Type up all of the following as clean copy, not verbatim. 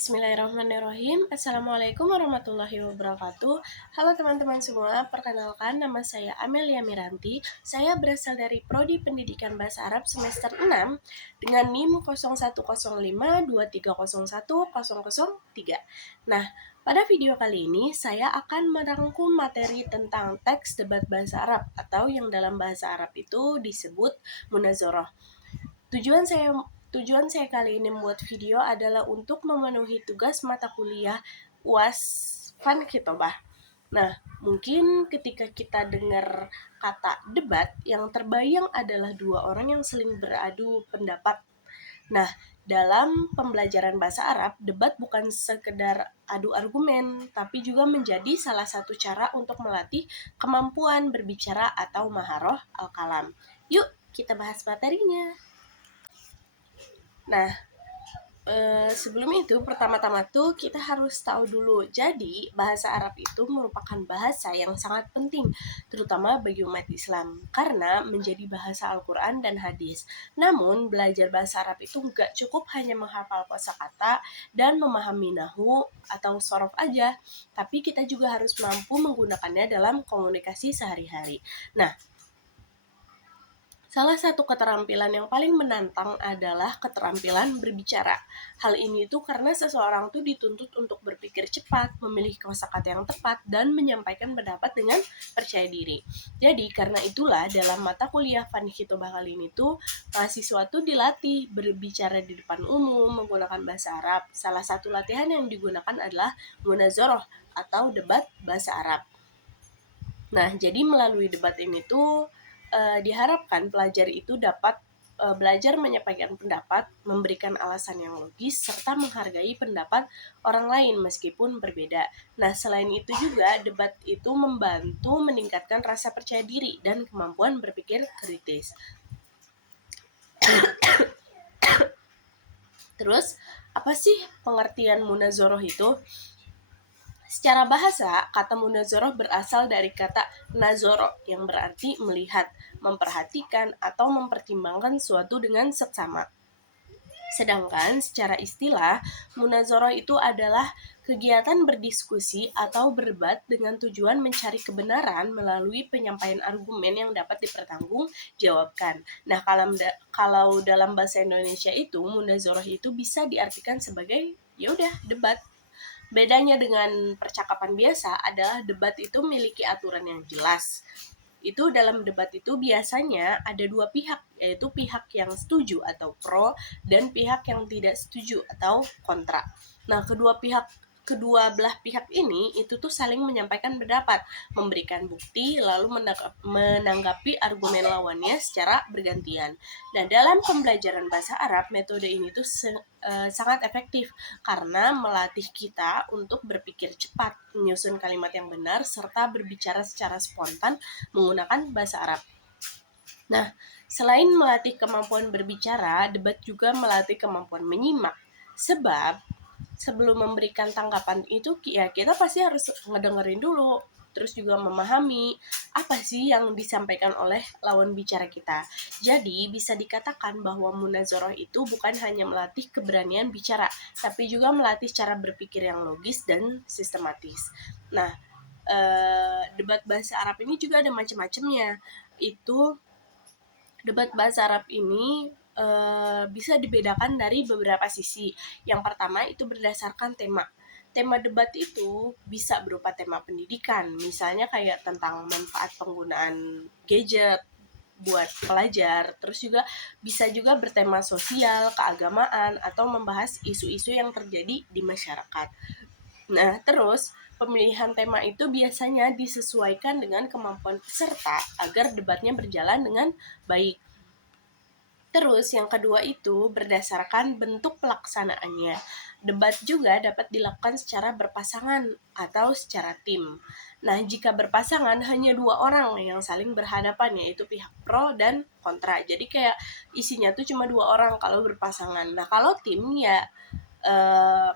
Bismillahirrahmanirrahim. Assalamualaikum warahmatullahi wabarakatuh. Halo teman-teman semua, perkenalkan nama saya Amelia Miranti. Saya berasal dari Prodi Pendidikan Bahasa Arab semester 6 dengan NIM 010523010003. Nah, pada video kali ini saya akan merangkum materi tentang teks debat bahasa Arab atau yang dalam bahasa Arab itu disebut munazarah. Tujuan saya kali ini membuat video adalah untuk memenuhi tugas mata kuliah UAS Fan Khitobah. Nah, mungkin ketika kita dengar kata debat, yang terbayang adalah dua orang yang saling beradu pendapat. Nah, dalam pembelajaran bahasa Arab, debat bukan sekedar adu argumen, tapi juga menjadi salah satu cara untuk melatih kemampuan berbicara atau maharoh al-kalam. Yuk, kita bahas materinya. Nah, sebelum itu pertama-tama tuh kita harus tahu dulu. Jadi, bahasa Arab itu merupakan bahasa yang sangat penting, terutama bagi umat Islam, karena menjadi bahasa Al-Quran dan hadis. Namun, belajar bahasa Arab itu nggak cukup hanya menghafal kosakata dan memahami nahwu atau sorof aja, tapi kita juga harus mampu menggunakannya dalam komunikasi sehari-hari. Nah, salah satu keterampilan yang paling menantang adalah keterampilan berbicara. Hal ini tuh karena seseorang tuh dituntut untuk berpikir cepat, memilih kosakata yang tepat, dan menyampaikan pendapat dengan percaya diri. Jadi karena itulah dalam mata kuliah Fan Khitobah kali ini tuh mahasiswa tuh dilatih berbicara di depan umum menggunakan bahasa Arab. Salah satu latihan yang digunakan adalah munazarah atau debat bahasa Arab. Nah, jadi melalui debat ini tuh diharapkan pelajar itu dapat belajar menyampaikan pendapat, memberikan alasan yang logis, serta menghargai pendapat orang lain meskipun berbeda. Nah, selain itu juga debat itu membantu meningkatkan rasa percaya diri dan kemampuan berpikir kritis. Terus, apa sih pengertian munazarah itu? Secara bahasa, kata munazarah berasal dari kata nazoro yang berarti melihat, memperhatikan, atau mempertimbangkan suatu dengan seksama. Sedangkan secara istilah, munazarah itu adalah kegiatan berdiskusi atau berdebat dengan tujuan mencari kebenaran melalui penyampaian argumen yang dapat dipertanggungjawabkan. Nah, kalau dalam bahasa Indonesia itu, munazarah itu bisa diartikan sebagai ya udah debat. Bedanya dengan percakapan biasa adalah debat itu memiliki aturan yang jelas. Itu dalam debat itu biasanya ada dua pihak, yaitu pihak yang setuju atau pro dan pihak yang tidak setuju atau kontra. Nah, kedua belah pihak ini itu tuh saling menyampaikan pendapat, memberikan bukti, lalu menanggapi argumen lawannya secara bergantian. Nah, dalam pembelajaran bahasa Arab, metode ini tuh sangat efektif karena melatih kita untuk berpikir cepat, menyusun kalimat yang benar, serta berbicara secara spontan menggunakan bahasa Arab. Nah, selain melatih kemampuan berbicara, debat juga melatih kemampuan menyimak. Sebab sebelum memberikan tanggapan itu ya kita pasti harus ngedengerin dulu, terus juga memahami apa sih yang disampaikan oleh lawan bicara kita. Jadi bisa dikatakan bahwa munazarah itu bukan hanya melatih keberanian bicara, tapi juga melatih cara berpikir yang logis dan sistematis. Nah, debat bahasa Arab ini juga ada macam-macamnya. Itu debat bahasa Arab ini bisa dibedakan dari beberapa sisi. Yang pertama itu berdasarkan tema. Tema debat itu bisa berupa tema pendidikan, misalnya kayak tentang manfaat penggunaan gadget buat pelajar. Terus juga bisa juga bertema sosial, keagamaan, atau membahas isu-isu yang terjadi di masyarakat. Nah, terus pemilihan tema itu biasanya disesuaikan dengan kemampuan peserta agar debatnya berjalan dengan baik. Terus yang kedua itu berdasarkan bentuk pelaksanaannya. Debat juga dapat dilakukan secara berpasangan atau secara tim. Nah, jika berpasangan hanya dua orang yang saling berhadapan, yaitu pihak pro dan kontra. Jadi kayak isinya tuh cuma dua orang kalau berpasangan. Nah, kalau tim ya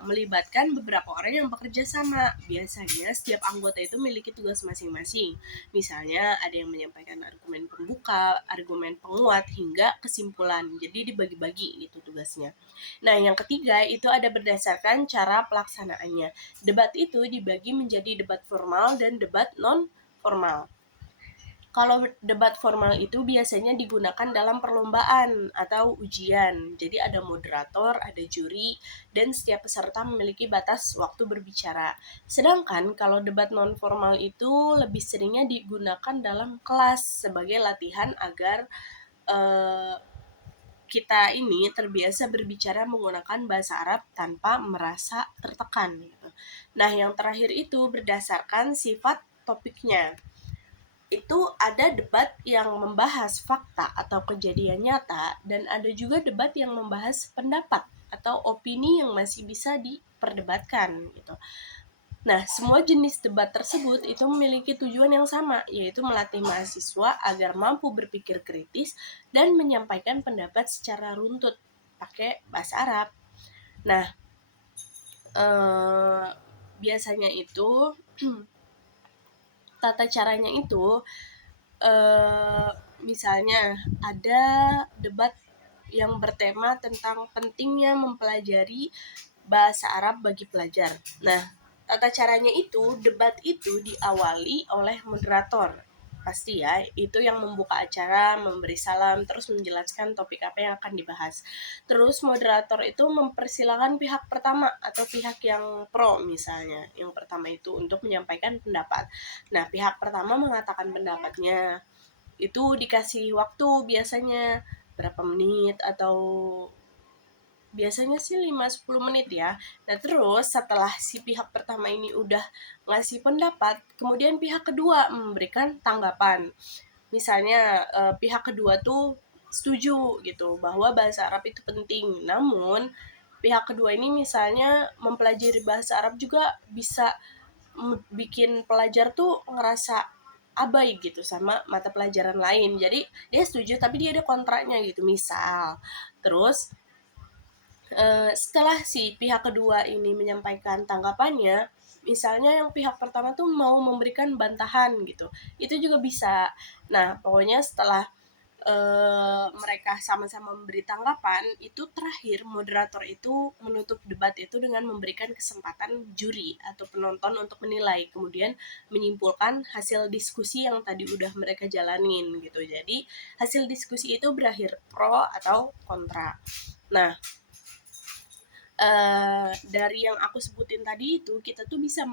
melibatkan beberapa orang yang bekerja sama. Biasanya setiap anggota itu memiliki tugas masing-masing. Misalnya ada yang menyampaikan argumen pembuka, argumen penguat, hingga kesimpulan. Jadi dibagi-bagi gitu tugasnya. Nah, yang ketiga itu ada berdasarkan cara pelaksanaannya. Debat itu dibagi menjadi debat formal dan debat non formal. Kalau debat formal itu biasanya digunakan dalam perlombaan atau ujian. Jadi ada moderator, ada juri, dan setiap peserta memiliki batas waktu berbicara. Sedangkan kalau debat non formal itu lebih seringnya digunakan dalam kelas sebagai latihan agar kita ini terbiasa berbicara menggunakan bahasa Arab tanpa merasa tertekan gitu. Nah, yang terakhir itu berdasarkan sifat topiknya. Itu ada debat yang membahas fakta atau kejadian nyata, dan ada juga debat yang membahas pendapat atau opini yang masih bisa diperdebatkan gitu. Nah, semua jenis debat tersebut itu memiliki tujuan yang sama, yaitu melatih mahasiswa agar mampu berpikir kritis dan menyampaikan pendapat secara runtut pakai bahasa Arab. Nah, biasanya itu tata caranya itu misalnya ada debat yang bertema tentang pentingnya mempelajari bahasa Arab bagi pelajar. Nah, tata caranya itu, debat itu diawali oleh moderator. Pasti ya, itu yang membuka acara, memberi salam, terus menjelaskan topik apa yang akan dibahas. Terus moderator itu mempersilahkan pihak pertama atau pihak yang pro misalnya. Yang pertama itu untuk menyampaikan pendapat. Nah, pihak pertama mengatakan pendapatnya. Itu dikasih waktu biasanya berapa menit atau biasanya sih 5-10 menit ya. Nah, terus setelah si pihak pertama ini udah ngasih pendapat, kemudian pihak kedua memberikan tanggapan. Misalnya pihak kedua tuh setuju gitu bahwa bahasa Arab itu penting. Namun pihak kedua ini misalnya mempelajari bahasa Arab juga bisa bikin pelajar tuh ngerasa abai gitu sama mata pelajaran lain. Jadi dia setuju tapi dia ada kontraknya gitu. Misal, terus setelah si pihak kedua ini menyampaikan tanggapannya, misalnya yang pihak pertama tuh mau memberikan bantahan gitu, itu juga bisa. Nah, pokoknya setelah mereka sama-sama memberi tanggapan, itu terakhir moderator itu menutup debat itu dengan memberikan kesempatan juri atau penonton untuk menilai, kemudian menyimpulkan hasil diskusi yang tadi udah mereka jalanin gitu. Jadi hasil diskusi itu berakhir pro atau kontra. Nah, dari yang aku sebutin tadi itu, kita tuh bisa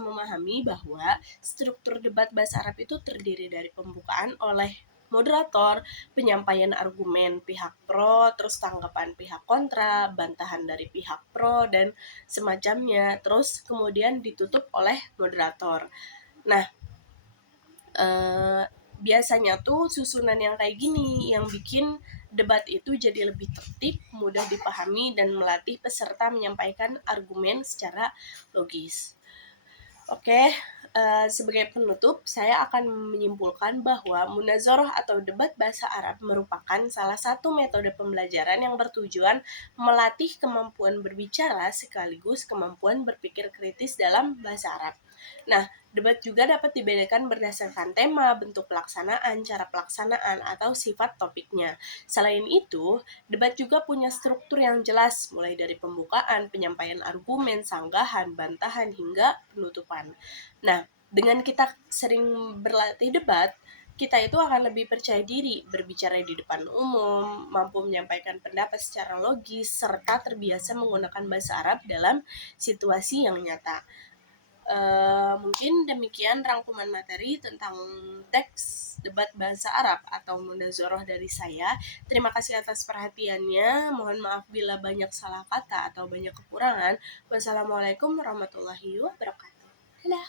memahami bahwa struktur debat bahasa Arab itu terdiri dari pembukaan oleh moderator, penyampaian argumen pihak pro, terus tanggapan pihak kontra, bantahan dari pihak pro, dan semacamnya. Terus kemudian ditutup oleh moderator. Nah, biasanya tuh susunan yang kayak gini yang bikin debat itu jadi lebih tertib, mudah dipahami, dan melatih peserta menyampaikan argumen secara logis. Oke, sebagai penutup, saya akan menyimpulkan bahwa munazoroh atau debat bahasa Arab merupakan salah satu metode pembelajaran yang bertujuan melatih kemampuan berbicara sekaligus kemampuan berpikir kritis dalam bahasa Arab. Nah, debat juga dapat dibedakan berdasarkan tema, bentuk pelaksanaan, cara pelaksanaan, atau sifat topiknya. Selain itu, debat juga punya struktur yang jelas, mulai dari pembukaan, penyampaian argumen, sanggahan, bantahan, hingga penutupan. Nah, dengan kita sering berlatih debat, kita itu akan lebih percaya diri berbicara di depan umum, mampu menyampaikan pendapat secara logis, serta terbiasa menggunakan bahasa Arab dalam situasi yang nyata. Mungkin demikian rangkuman materi tentang teks debat bahasa Arab atau munazoroh dari saya. Terima kasih atas perhatiannya. Mohon maaf bila banyak salah kata atau banyak kekurangan. Wassalamualaikum warahmatullahi wabarakatuh. Dadah.